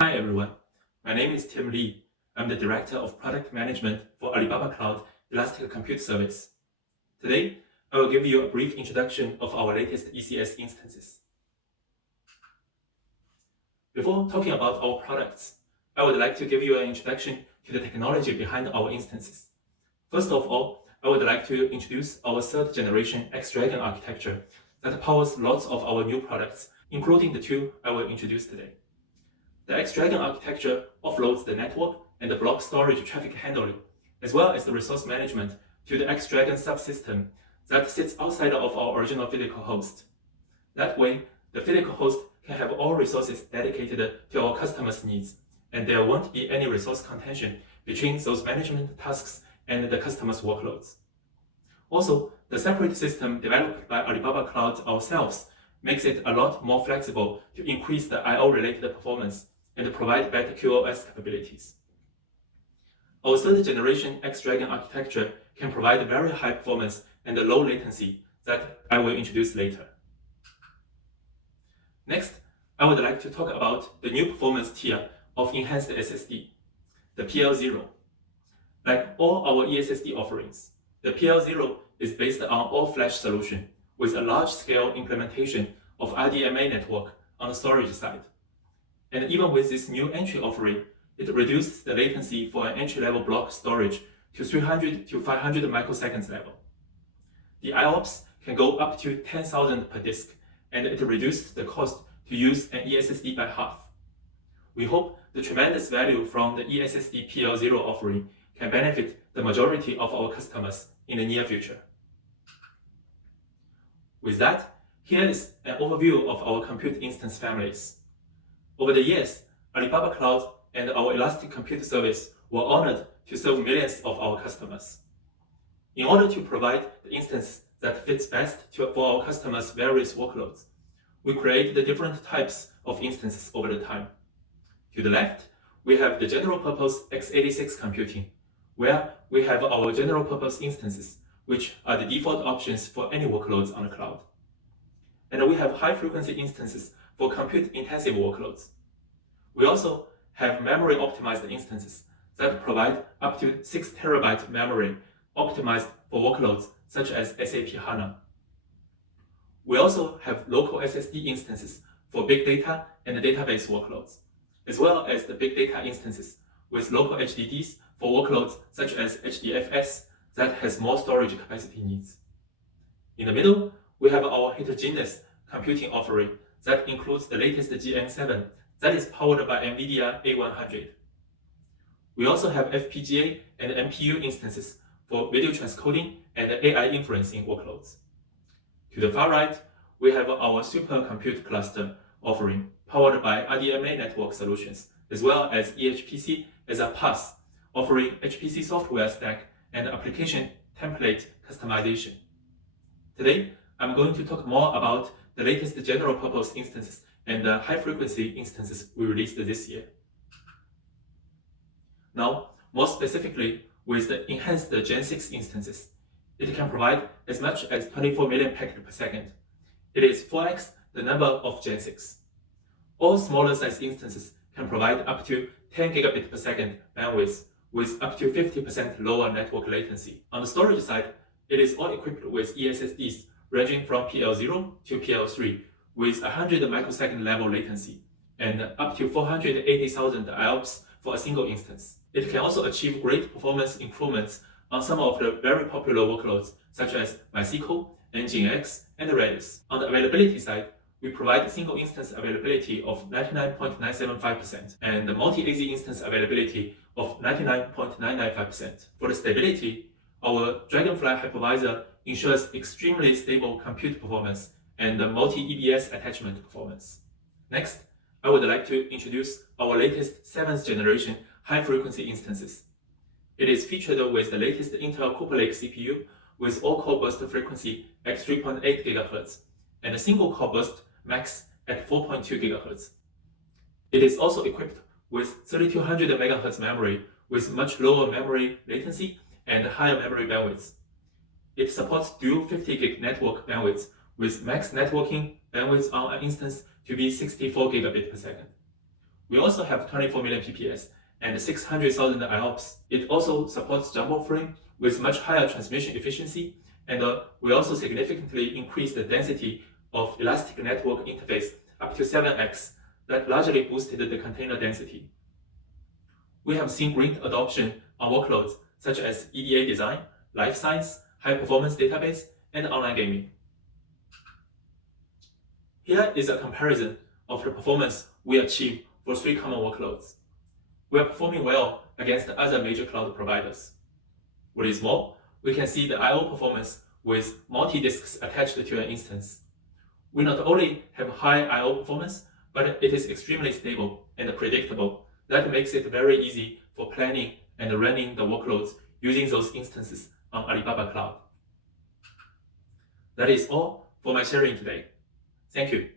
Hi everyone, my name is Tim Lee. I'm the Director of Product Management for Alibaba Cloud Elastic Compute Service. Today, I will give you a brief introduction of our latest ECS instances. Before talking about our products, I would like to give you an introduction to the technology behind our instances. First of all, I would like to introduce our third generation XRay architecture that powers lots of our new products, including the two I will introduce today. The XRay architecture offloads the network and the block storage traffic handling, as well as the resource management to the XRay subsystem that sits outside of our original physical host. That way, the physical host can have all resources dedicated to our customers' needs, and there won't be any resource contention between those management tasks and the customer's workloads. Also, the separate system developed by Alibaba Cloud ourselves makes it a lot more flexible to increase the I/O-related performance and provide better QoS capabilities. Our third generation XRay architecture can provide very high performance and low latency that I will introduce later. Next, I would like to talk about the new performance tier of enhanced SSD, the PL0. Like all our eSSD offerings, the PL0 is based on all-flash solution with a large-scale implementation of RDMA network on the storage side. And even with this new entry offering, it reduces the latency for an entry-level block storage to 300 to 500 microseconds level. The IOPS can go up to 10,000 per disk, and it reduces the cost to use an eSSD by half. We hope the tremendous value from the eSSD PL0 offering can benefit the majority of our customers in the near future. With that, here is an overview of our compute instance families. Over the years, Alibaba Cloud and our Elastic Compute Service were honored to serve millions of our customers. In order to provide the instance that fits best for our customers' various workloads, we create the different types of instances over the time. To the left, we have the general purpose x86 computing, where we have our general purpose instances, which are the default options for any workloads on the cloud. And we have high frequency instances for compute intensive workloads. We also have memory optimized instances that provide up to 6 terabyte memory optimized for workloads such as SAP HANA. We also have local SSD instances for big data and database workloads, as well as the big data instances with local HDDs for workloads such as HDFS that has more storage capacity needs. In the middle, we have our heterogeneous computing offering that includes the latest GN7 that is powered by NVIDIA A100. We also have FPGA and NPU instances for video transcoding and AI inferencing workloads. To the far right, we have our supercompute cluster offering powered by RDMA network solutions, as well as eHPC as a PaaS, offering HPC software stack and application template customization. Today, I'm going to talk more about the latest general purpose instances and the high frequency instances we released this year. Now, more specifically, with the enhanced Gen 6 instances, it can provide as much as 24 million packets per second. It is 4x the number of Gen 6. All smaller size instances can provide up to 10 gigabit per second bandwidth with up to 50% lower network latency. On the storage side, it is all equipped with eSSDs ranging from PL0 to PL3 with 100 microsecond level latency and up to 480,000 IOPS for a single instance. It can also achieve great performance improvements on some of the very popular workloads such as MySQL, Nginx, and Redis. On the availability side, we provide single instance availability of 99.975% and multi-AZ instance availability of 99.995%. For the stability, our Dragonfly hypervisor ensures extremely stable compute performance and multi-EBS attachment performance. Next, I would like to introduce our latest 7th generation high-frequency instances. It is featured with the latest Intel Cooper Lake CPU with all-core burst frequency at 3.8 GHz and a single-core burst max at 4.2 GHz. It is also equipped with 3200 MHz memory with much lower memory latency and higher memory bandwidth. It supports dual 50 gig network bandwidth with max networking bandwidth on an instance to be 64 gigabit per second. We also have 24 million PPS and 600,000 IOPS. It also supports jumbo frame with much higher transmission efficiency, and we also significantly increase the density of elastic network interface up to 7x that largely boosted the container density. We have seen great adoption on workloads such as EDA design, life science, high-performance database, and online gaming. Here is a comparison of the performance we achieve for 3 common workloads. We are performing well against other major cloud providers. What is more, we can see the I/O performance with multi-disks attached to an instance. We not only have high I/O performance, but it is extremely stable and predictable. That makes it very easy for planning and running the workloads using those instances on Alibaba Cloud. That is all for my sharing today. Thank you.